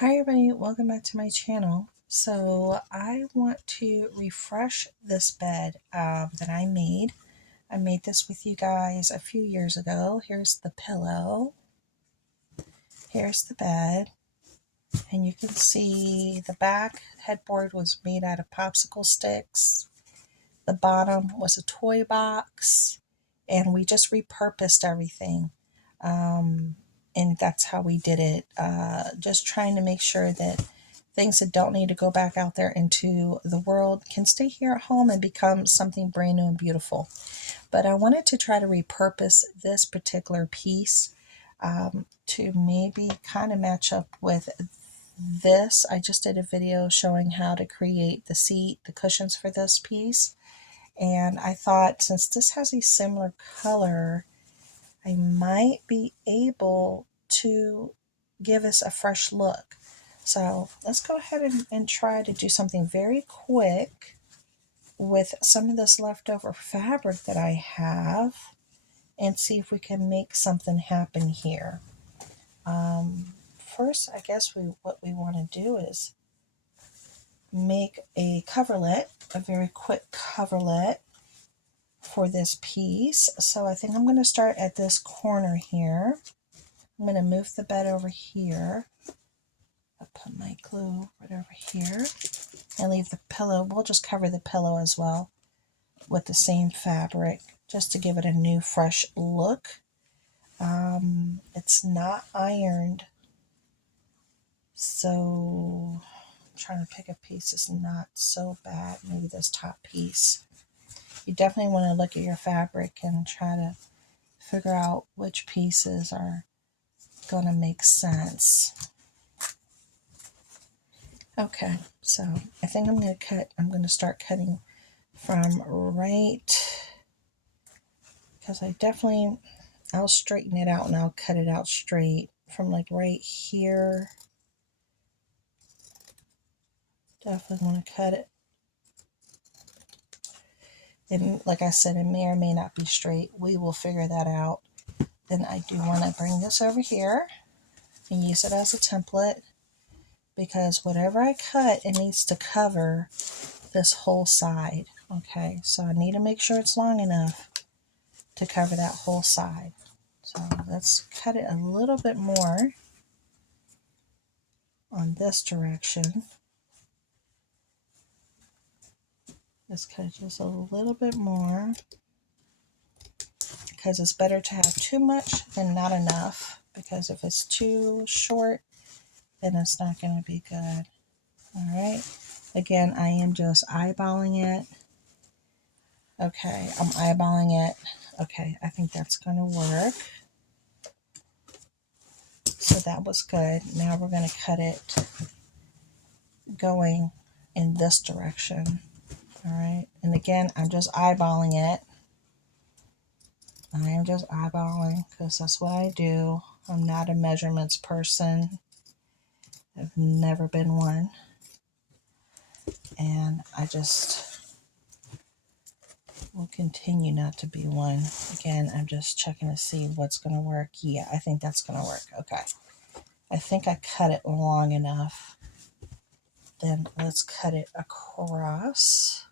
Hi everybody, welcome back to my channel. So I want to refresh this bed that I made. I made this with you guys a few years ago. Here's the pillow. Here's the bed. And you can see the back headboard was made out of popsicle sticks. The bottom was a toy box. And we just repurposed everything. And that's how we did it. Just trying to make sure that things that don't need to go back out there into the world can stay here at home and become something brand new and beautiful. But I wanted to try to repurpose this particular piece to maybe kind of match up with this. I just did a video showing how to create the seat, the cushions for this piece. And I thought since this has a similar color, I might be able to give us a fresh look. So let's go ahead and try to do something very quick with some of this leftover fabric that I have and see if we can make something happen here. First, I guess what we want to do is make a coverlet, a very quick coverlet for this piece. So I think I'm going to start at this corner here. I'm going to move the bed over here. I'll put my glue right over here and leave the pillow. We'll just cover the pillow as well with the same fabric just to give it a new fresh look. It's not ironed, so I'm trying to pick a piece that's not so bad. Maybe this top piece. You definitely want to look at your fabric and try to figure out which pieces are going to make sense. Okay, so I think I'm going to start cutting from right, because I'll straighten it out and I'll cut it out straight from like right here. Definitely want to cut it. And like I said, it may or may not be straight. We will figure that out. Then I do want to bring this over here and use it as a template, because whatever I cut, it needs to cover this whole side. Okay, so I need to make sure it's long enough to cover that whole side. So let's cut it a little bit more on this direction. Just cut it just a little bit more, because it's better to have too much than not enough, because if it's too short, then it's not going to be good. All right. Again, I am just eyeballing it. Okay, I'm eyeballing it. Okay, I think that's going to work. So that was good. Now we're going to cut it going in this direction. All right, and again, I'm just eyeballing it. I am just eyeballing because that's what I do. I'm not a measurements person. I've never been one. And I just will continue not to be one. Again, I'm just checking to see what's going to work. Yeah, I think that's going to work. Okay. I think I cut it long enough. Then let's cut it across.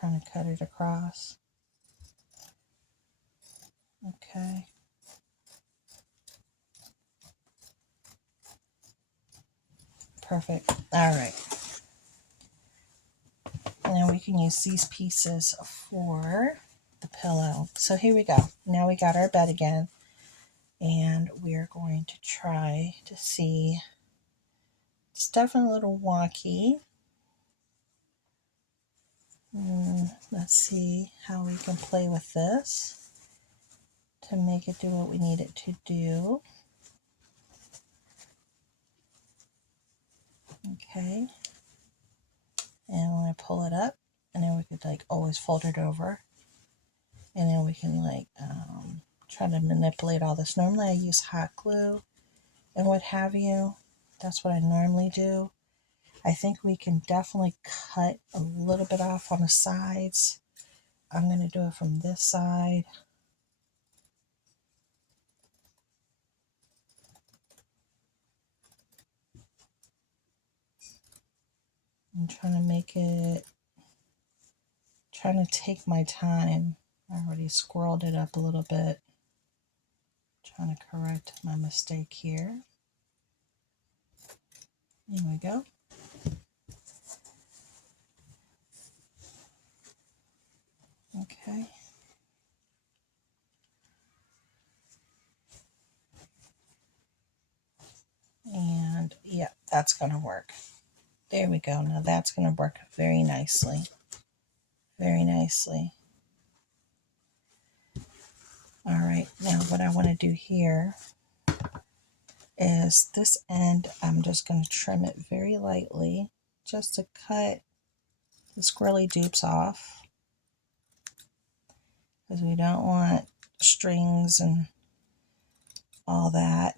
Trying to cut it across. Okay. Perfect. All right. And then we can use these pieces for the pillow. So here we go. Now we got our bed again. And we're going to try to see. It's definitely a little wonky. Let's see how we can play with this to make it do what we need it to do. Okay. And when I pull it up, and then we could like always fold it over. And then we can like try to manipulate all this. Normally I use hot glue and what have you. That's what I normally do. I think we can definitely cut a little bit off on the sides. I'm going to do it from this side. I'm trying to make it, trying to take my time. I already squirreled it up a little bit. Trying to correct my mistake here. There we go. Okay. And yeah, that's going to work. There we go. Now that's going to work very nicely. Very nicely. All right, now what I want to do here is this end, I'm just going to trim it very lightly just to cut the squirrely dupes off, because we don't want strings and all that.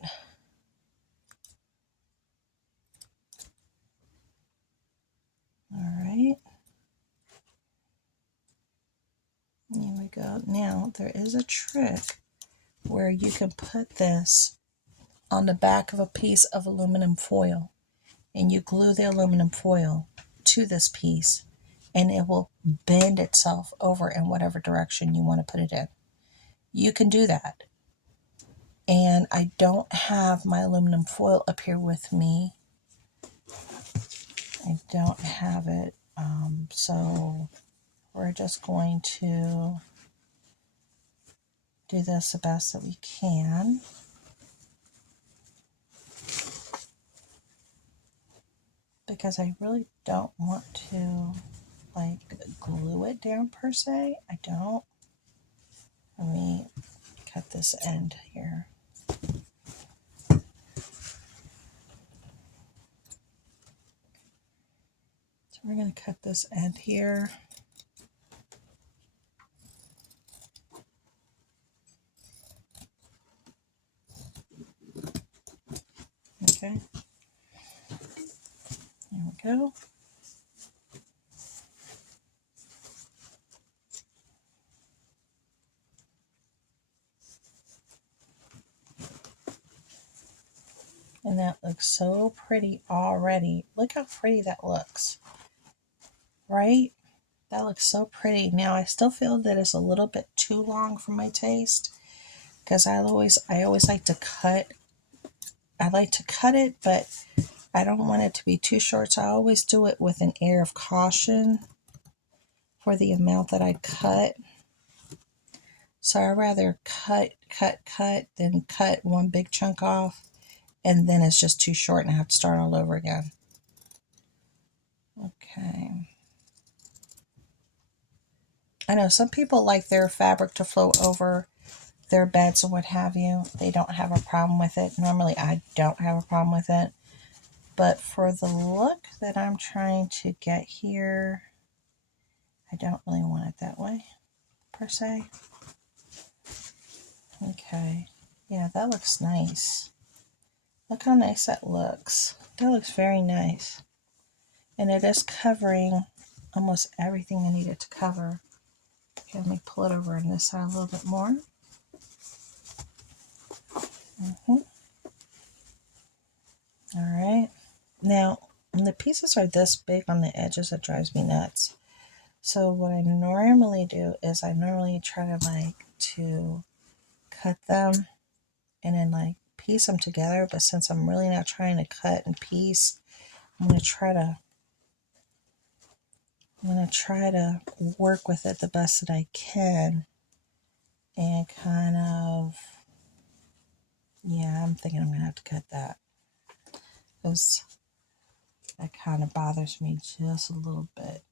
All right. Here we go. Now there is a trick where you can put this on the back of a piece of aluminum foil, and you glue the aluminum foil to this piece, and it will bend itself over in whatever direction you want to put it in. You can do that. And I don't have my aluminum foil up here with me. I don't have it. So we're just going to do this the best that we can. Because I really don't want to like glue it down per se. I don't. Let me cut this end here. So we're going to cut this end here. Okay. There we go. And that looks so pretty already. Look how pretty that looks. Right? That looks so pretty. Now I still feel that it's a little bit too long for my taste, because I always like to cut. I like to cut it, but I don't want it to be too short, so I always do it with an air of caution for the amount that I cut. So I rather cut than cut one big chunk off, and then it's just too short and I have to start all over again. Okay. I know some people like their fabric to flow over their beds and what have you. They don't have a problem with it. Normally I don't have a problem with it. But for the look that I'm trying to get here, I don't really want it that way, per se. Okay. Yeah, that looks nice. Look how nice that looks. That looks very nice. And it is covering almost everything I needed to cover. Okay, let me pull it over on this side a little bit more. All right. Now, when the pieces are this big on the edges, it drives me nuts. So what I normally do is I normally try to to cut them and then piece them together. But since I'm really not trying to cut and piece, I'm going to try to work with it the best that I can, and kind of, yeah, I'm thinking I'm going to have to cut that, because that kind of bothers me just a little bit.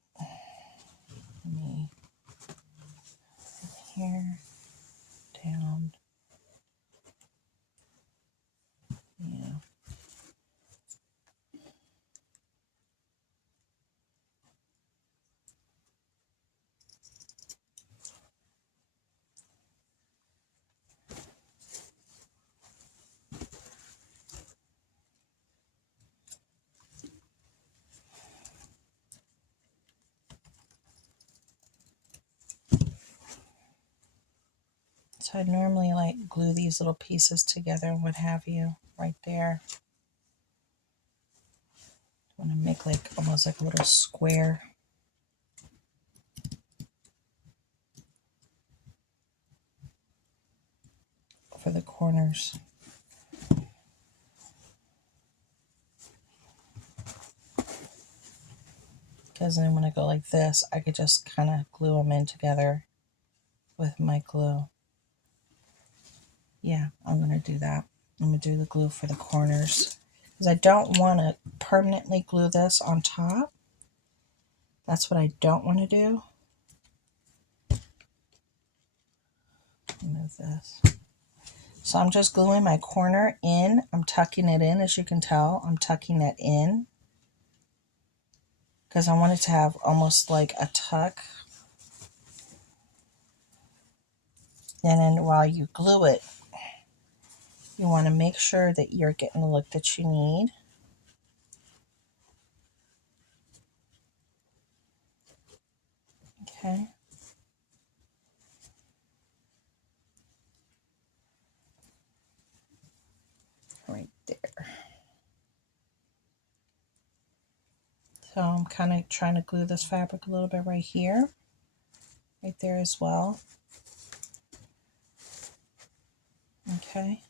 Let me, here, down, yeah. So I normally glue these little pieces together and what have you right there. I want to make like almost like a little square. For the corners. Because then when I go like this, I could just kind of glue them in together with my glue. Yeah, I'm going to do that. I'm going to do the glue for the corners. Because I don't want to permanently glue this on top. That's what I don't want to do. Move this. So I'm just gluing my corner in. I'm tucking it in, as you can tell. I'm tucking it in. Because I want it to have almost like a tuck. And then while you glue it, you want to make sure that you're getting the look that you need. Okay. Right there. So I'm kind of trying to glue this fabric a little bit right here. Right there as well. Okay.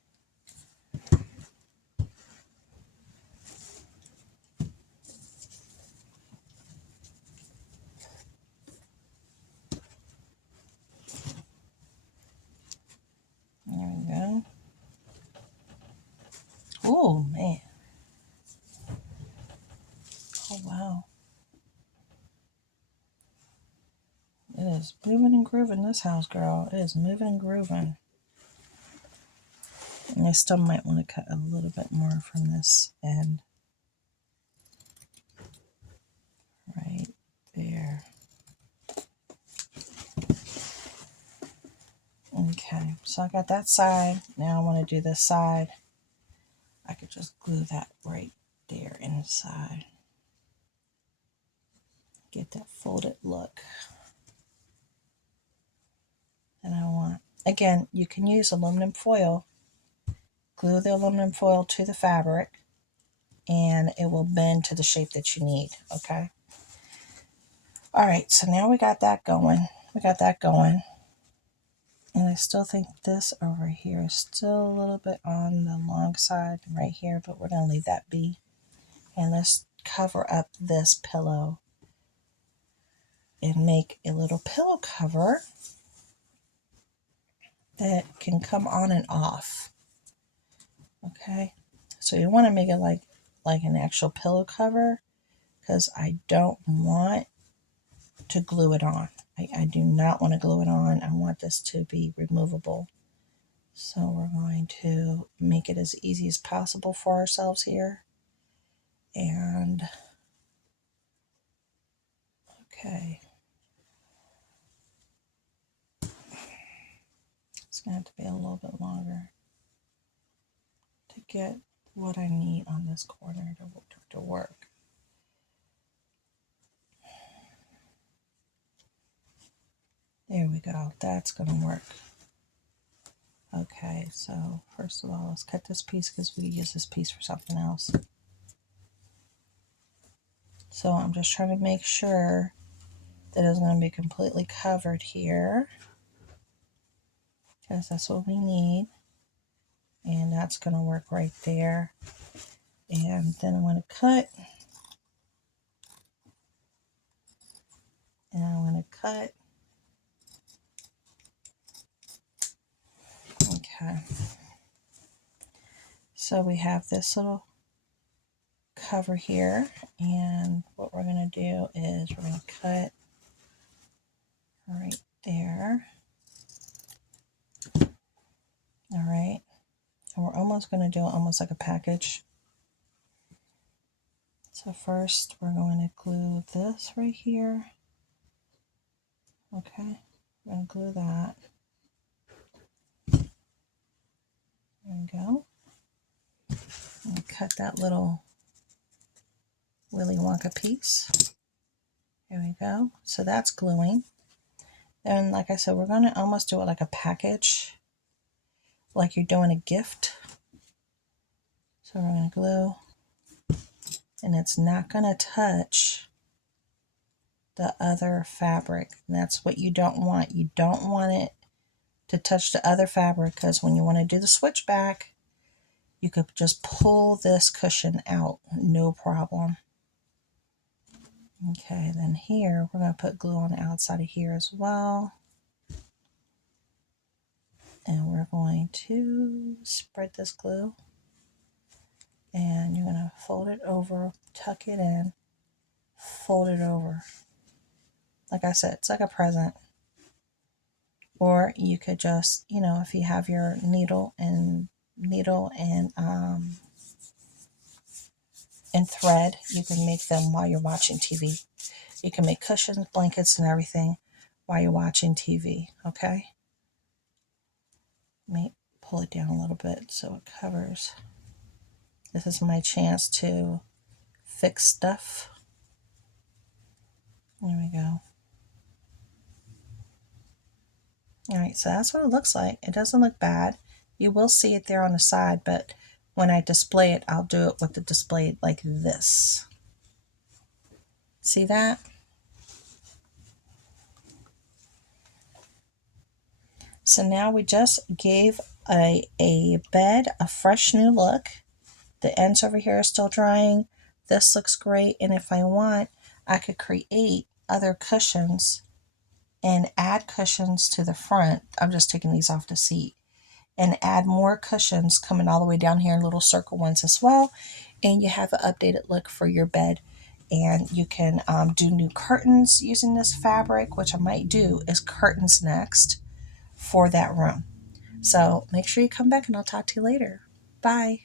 There we go. Oh, man. Oh, wow. It is moving and grooving, this house, girl. It is moving and grooving. And I still might want to cut a little bit more from this end. Right there. Okay, so I got that side. Now I want to do this side. I could just glue that right there inside. Get that folded look that I want. Again, you can use aluminum foil. Glue the aluminum foil to the fabric and it will bend to the shape that you need, okay? All right, so now we got that going. And I still think this over here is still a little bit on the long side right here, but we're going to leave that be. And let's cover up this pillow and make a little pillow cover that can come on and off. Okay, so you want to make it like an actual pillow cover, because I don't want to glue it on. I do not want to glue it on. I want this to be removable. So we're going to make it as easy as possible for ourselves here. And okay, it's going to have to be a little bit longer to get what I need on this corner to work. There we go. That's going to work. Okay, so first of all, let's cut this piece because we use this piece for something else. So I'm just trying to make sure that it's going to be completely covered here, because that's what we need. And that's going to work right there. And then I'm going to cut. And I'm going to cut. Okay. So we have this little cover here. And what we're going to do is we're going to cut right there. All right. And we're almost going to do almost like a package. So first we're going to glue this right here. Okay. We're going to glue that. There we go. And cut that little Willy Wonka piece. There we go. So that's gluing. And like I said, we're going to almost do it like a package, like you're doing a gift. So we're going to glue and it's not going to touch the other fabric. And that's what you don't want. You don't want it to touch the other fabric, because when you want to do the switchback, you could just pull this cushion out, no problem. Okay, then here we're going to put glue on the outside of here as well. And we're going to spread this glue, and you're going to fold it over, tuck it in, fold it over. Like I said, it's like a present. Or you could just, you know, if you have your needle and thread, you can make them while you're watching TV. You can make cushions, blankets, and everything while you're watching TV, okay? Let me pull it down a little bit so it covers. This is my chance to fix stuff. There we go. Alright, so that's what it looks like. It doesn't look bad. You will see it there on the side, but when I display it, I'll do it with the display like this. See that? So now we just gave a bed a fresh new look. The ends over here are still drying. This looks great, and if I want, I could create other cushions and add cushions to the front. I'm just taking these off the seat, and add more cushions coming all the way down here in little circle ones as well. And you have an updated look for your bed. And you can do new curtains using this fabric, which I might do is curtains next for that room. So make sure you come back, and I'll talk to you later. Bye.